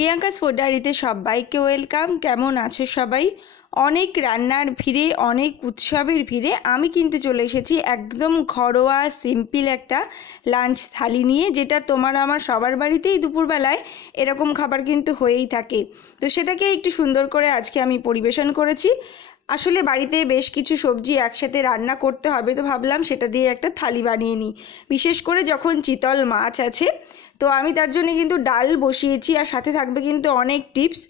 Priyanka's food ডায়েরিতে সবাইকে welcome. কেমন আছো সবাই? অনেক রান্নার ভিড়ে, অনেক উৎসবের ভিড়ে আমি কিন্তু চলে এসেছি একদম ঘরোয়া সিম্পল একটা লাঞ্চ থালি নিয়ে, যেটা তোমার আমার সবার বাড়িতেই দুপুরবেলায় এরকম খাবার কিন্তু হয়েই থাকে। তো সেটাকে একটু সুন্দর করে আজকে আমি পরিবেশন করেছি। আসলে বাড়িতে বেশ কিছু সবজি একসাথে রান্না করতে হবে, তো ভাবলাম সেটা দিয়ে একটা থালি বানিয়ে নিই। বিশেষ করে যখন চিতল মাছ আছে, তো আমি তার জন্য কিন্তু ডাল বসিয়েছি, আর সাথে থাকবে কিন্তু অনেক টিপস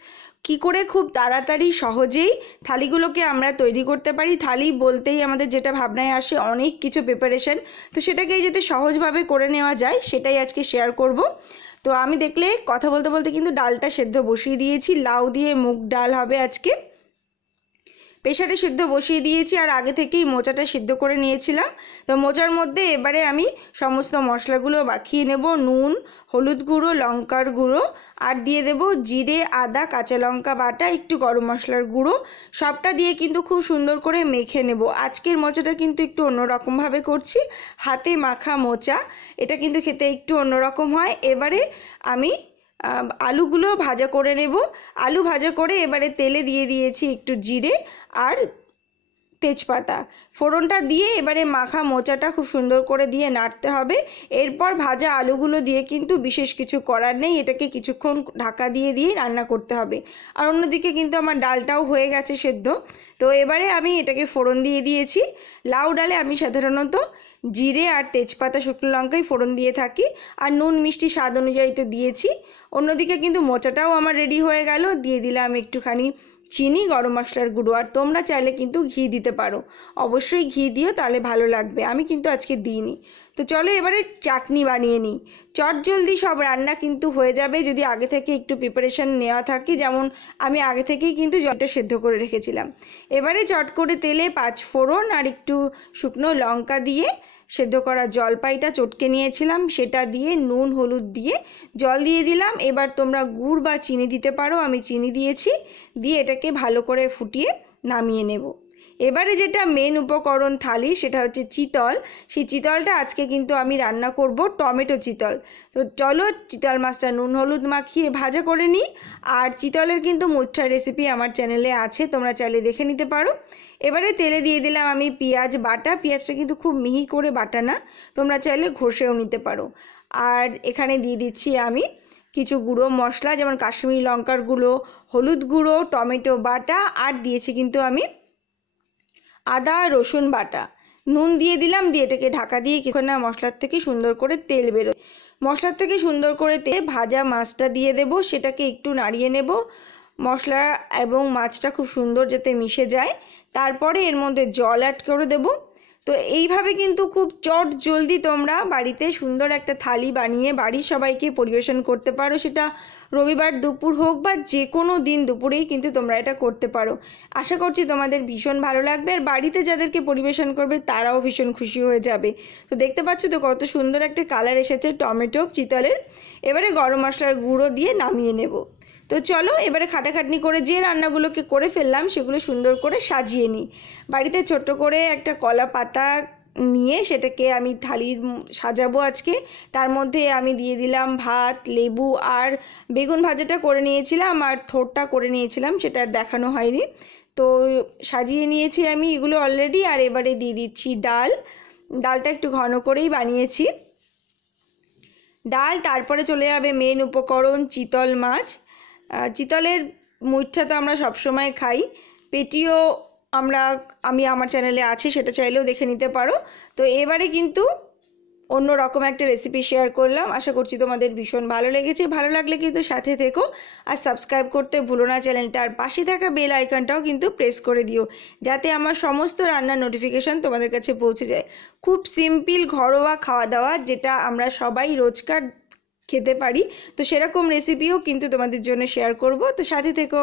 কি করে খুব তাড়াতাড়ি সহজেই থালিগুলোকে আমরা তৈরি করতে পারি। থালি বলতেই আমাদের যেটা ভাবনায় আসে অনেক কিছু প্রিপারেশন, তো সেটাকেই যাতে সহজভাবে করে নেওয়া যায় সেটাই আজকে শেয়ার করব। তো আমি দেখলে কথা বলতে বলতে কিন্তু ডালটা সেদ্ধ বসিয়ে দিয়েছি। লাউ দিয়ে মুগ ডাল হবে আজকে। প্রেসারে সিদ্ধ বসিয়ে দিয়েছি, আর আগে থেকেই মোচাটা সিদ্ধ করে নিয়েছিলাম। তো মোচার মধ্যে এবারে আমি সমস্ত মশলাগুলো মাখিয়ে নেব। নুন, হলুদ গুঁড়ো, লঙ্কার গুঁড়ো, আর দিয়ে দেব জিরে, আদা, কাঁচা লঙ্কা বাটা, একটু গরম মশলার গুঁড়ো। সবটা দিয়ে কিন্তু খুব সুন্দর করে মেখে নেব। আজকের মোচাটা কিন্তু একটু অন্যরকমভাবে করছি, হাতে মাখা মোচা। এটা কিন্তু খেতে একটু অন্যরকম হয়। এবারে আমি আলুগুলো ভাজা করে নেব। আলু ভাজা করে এবারে তেলে দিয়ে দিয়েছি একটু জিরে আর তেজপাতা। ফোড়নটা দিয়ে এবারে মাখা মোচাটা খুব সুন্দর করে দিয়ে নাড়তে হবে। এরপর ভাজা আলুগুলো দিয়ে কিন্তু বিশেষ কিছু করার নেই, এটাকে কিছুক্ষণ ঢাকা দিয়ে দিয়ে রান্না করতে হবে। আর অন্যদিকে কিন্তু আমার ডালটাও হয়ে গেছে সেদ্ধ। তো এবারে আমি এটাকে ফোড়ন দিয়ে দিয়েছি। লাউ ডালে আমি সাধারণত জিরে আর তেজপাতা, শুকনো লঙ্কাই ফোড়ন দিয়ে থাকি, আর নুন মিষ্টি স্বাদ অনুযায়ী তো দিয়েছি। অন্যদিকে কিন্তু মোচাটাও আমার রেডি হয়ে গেল। দিয়ে দিলাম একটুখানি চিনি, গরম মশলার গুঁড়ো, আর তোমরা চাইলে কিন্তু ঘি দিতে পারো। অবশ্যই ঘি দিও, তাহলে ভালো লাগবে। আমি কিন্তু আজকে দিইনি। তো চলো এবারে চাটনি বানিয়ে নিই। চটজলদি সব রান্না কিন্তু হয়ে যাবে যদি আগে থেকে একটু প্রিপারেশন নেওয়া থাকে। যেমন আমি আগে থেকেই কিন্তু জলটা সেদ্ধ করে রেখেছিলাম। এবারে চট করে তেলে 5 ফোড়ন আর একটু শুকনো লঙ্কা দিয়ে সেদ্ধ করা জলপাইটা চটকে নিয়েছিলাম, সেটা দিয়ে নুন হলুদ দিয়ে জল দিয়ে দিলাম। এবার তোমরা গুড় বা চিনি দিতে পারো, আমি চিনি দিয়েছি। দিয়ে এটাকে ভালো করে ফুটিয়ে নামিয়ে নেব। এবারে যেটা মেন উপকরণ থালি, সেটা হচ্ছে চিতল। সেই চিতলটা আজকে কিন্তু আমি রান্না করব টমেটো চিতল। তো চলো চিতল মাছটা নুন হলুদ মাখিয়ে ভাজা করে নিই। আর চিতলের কিন্তু মুঠা রেসিপি আমার চ্যানেলে আছে, তোমরা চাইলে দেখে নিতে পারো। এবারে তেলে দিয়ে দিলাম আমি পেঁয়াজ বাটা। পেঁয়াজটা কিন্তু খুব মিহি করে বাটা না, তোমরা চাইলে ঘষেও নিতে পারো। আর এখানে দিয়ে দিচ্ছি আমি কিছু গুঁড়ো মশলা, যেমন কাশ্মীরি লঙ্কার গুঁড়ো, হলুদ গুঁড়ো, টমেটো বাটা, আর দিয়েছি কিন্তু আমি আদা রসুন বাটা। নুন দিয়ে দিলাম, দিয়ে এটাকে ঢাকা দিয়ে কিছুক্ষণ মশলার থেকে সুন্দর করে তেল বেরোয়। মশলার থেকে সুন্দর করে তেল ভাজা মাছটা দিয়ে দেব, সেটাকে একটু নাড়িয়ে নেব। মশলা এবং মাছটা খুব সুন্দর যাতে মিশে যায়। তারপরে এর মধ্যে জল অ্যাড করে দেব। তো এইভাবে কিন্তু খুব চট জলদি তোমরা বাড়িতে সুন্দর একটা থালি বানিয়ে বাড়ির সবাইকে পরিবেশন করতে পারো। সেটা রবিবার দুপুর হোক বা যে কোনো দিন দুপুরেই কিন্তু তোমরা এটা করতে পারো। আশা করছি তোমাদের ভীষণ ভালো লাগবে, আর বাড়িতে যাদেরকে পরিবেশন করবে তারাও ভীষণ খুশি হয়ে যাবে। তো দেখতে পাচ্ছ তো কত সুন্দর একটা কালার এসেছে টমেটো চিতলের। এবারে গরম মশলার গুঁড়ো দিয়ে নামিয়ে নেব। তো চলো এবারে খাটাখাটনি করে যে রান্নাগুলোকে করে ফেললাম সেগুলো সুন্দর করে সাজিয়ে নিই। বাড়িতে ছোট্ট করে একটা কলা পাতা নিয়ে সেটাকে আমি থালির সাজাবো আজকে। তার মধ্যে আমি দিয়ে দিলাম ভাত, লেবু, আর বেগুন ভাজাটা করে নিয়েছিলাম, আর থোড়টা করে নিয়েছিলাম, সেটা আর দেখানো হয়নি। তো সাজিয়ে নিয়েছি আমি এগুলো অলরেডি। আর এবারে দিয়ে দিচ্ছি ডাল। ডালটা একটু ঘন করেই বানিয়েছি ডাল। তারপরে চলে যাবে মেন উপকরণ চিতল মাছ। চিতলের মুঠটা তো আমরা সবসময় খাই, পেটিও আমি আমার চ্যানেলে আছে, সেটা চাইলেও দেখে নিতে পারো। তো এবারে কিন্তু অন্য রকম একটা রেসিপি শেয়ার করলাম। আশা করছি তোমাদের ভীষণ ভালো লেগেছে। ভালো লাগলে কিন্তু সাথে থেকো, আর সাবস্ক্রাইব করতে ভুলো না চ্যানেলটা। আর পাশে থাকা বেল আইকনটাও কিন্তু প্রেস করে দিও, যাতে আমার সমস্ত রান্নার নোটিফিকেশন তোমাদের কাছে পৌঁছে যায়। খুব সিম্পল ঘরোয়া খাওয়া দাওয়া, যেটা আমরা সবাই রোজকার খেতে পারি। তো সেরকম রেসিপিও কিন্তু তোমাদের জন্য শেয়ার করব, তো সাথে থেকো।